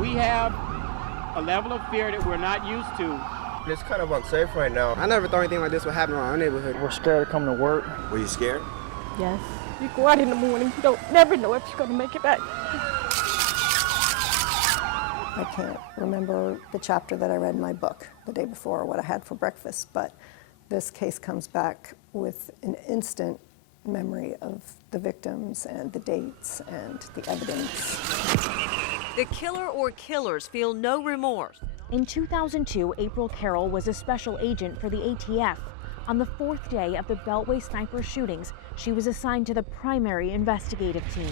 We have a level of fear that we're not used to. It's kind of unsafe right now. I never thought anything like this would happen around our neighborhood. We're scared to come to work. Were you scared? Yes. You go out in the morning, you don't never know if you're going to make it back. I can't remember the chapter that I read in my book the day before or what I had for breakfast, but this case comes back with an instant memory of the victims and the dates and the evidence. The killer or killers feel no remorse. In 2002, April Carroll was a special agent for the ATF. On the fourth day of the Beltway sniper shootings, she was assigned to the primary investigative team.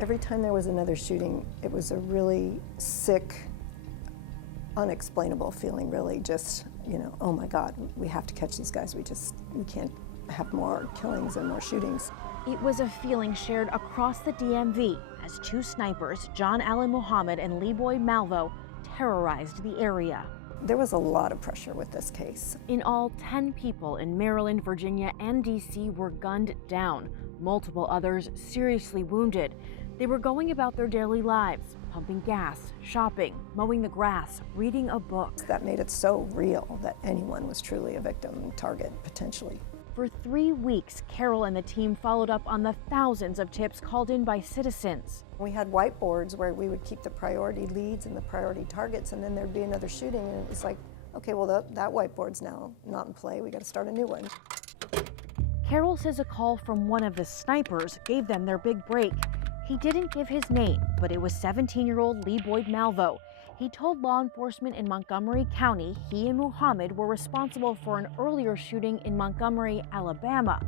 Every time there was another shooting, it was a really sick, unexplainable feeling, really. Just, oh my God, we have to catch these guys. We can't have more killings and more shootings. It was a feeling shared across the DMV as two snipers, John Allen Muhammad and Lee Boyd Malvo, terrorized the area. There was a lot of pressure with this case. In all, 10 people in Maryland, Virginia, and DC were gunned down. Multiple others seriously wounded. They were going about their daily lives, pumping gas, shopping, mowing the grass, reading a book. That made it so real that anyone was truly a victim target, potentially. For 3 weeks, Carroll and the team followed up on the thousands of tips called in by citizens. We had whiteboards where we would keep the priority leads and the priority targets, and then there'd be another shooting, and it's like, okay, well, that whiteboard's now not in play. We got to start a new one. Carroll says a call from one of the snipers gave them their big break. He didn't give his name, but it was 17-year-old Lee Boyd Malvo. He told law enforcement in Montgomery County he and Muhammad were responsible for an earlier shooting in Montgomery, Alabama.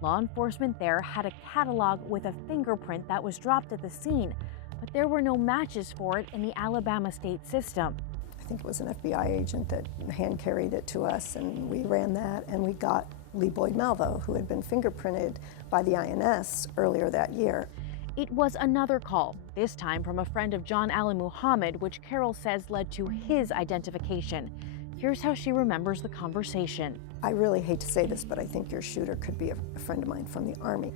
Law enforcement there had a catalog with a fingerprint that was dropped at the scene, but there were no matches for it in the Alabama state system. I think it was an FBI agent that hand carried it to us, and we ran that, and we got Lee Boyd Malvo, who had been fingerprinted by the INS earlier that year. It was another call, this time from a friend of John Allen Muhammad, which Carroll says led to his identification. Here's how she remembers the conversation. I really hate to say this, but I think your shooter could be a friend of mine from the Army.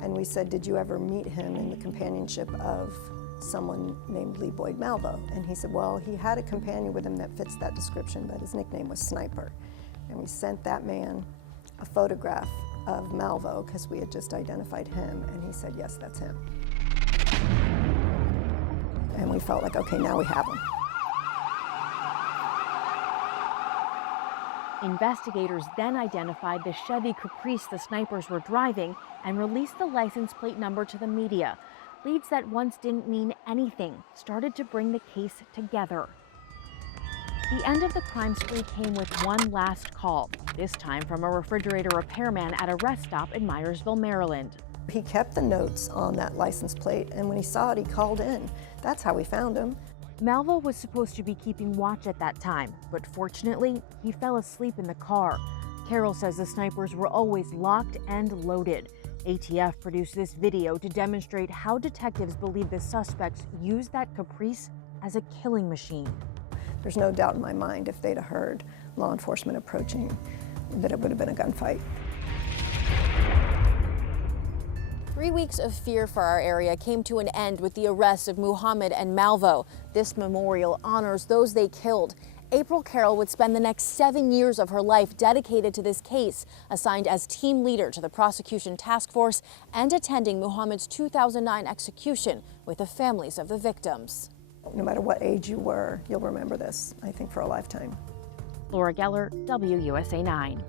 And we said, did you ever meet him in the companionship of someone named Lee Boyd Malvo? And he said, well, he had a companion with him that fits that description, but his nickname was Sniper. And we sent that man a photograph of Malvo because we had just identified him, and he said, yes, that's him. And we felt like, okay, now we have him. Investigators then identified the Chevy Caprice the snipers were driving and released the license plate number to the media. Leads that once didn't mean anything started to bring the case together. The end of the crime spree came with one last call, this time from a refrigerator repairman at a rest stop in Myersville, Maryland. He kept the notes on that license plate, and when he saw it, he called in. That's how we found him. Malvo was supposed to be keeping watch at that time, but fortunately, he fell asleep in the car. Carroll says the snipers were always locked and loaded. ATF produced this video to demonstrate how detectives believe the suspects used that Caprice as a killing machine. There's no doubt in my mind if they'd have heard law enforcement approaching that it would have been a gunfight. 3 weeks of fear for our area came to an end with the arrest of Muhammad and Malvo. This memorial honors those they killed. April Carroll would spend the next 7 years of her life dedicated to this case, assigned as team leader to the prosecution task force and attending Muhammad's 2009 execution with the families of the victims. No matter what age you were, you'll remember this, I think, for a lifetime. Laura Geller, WUSA 9.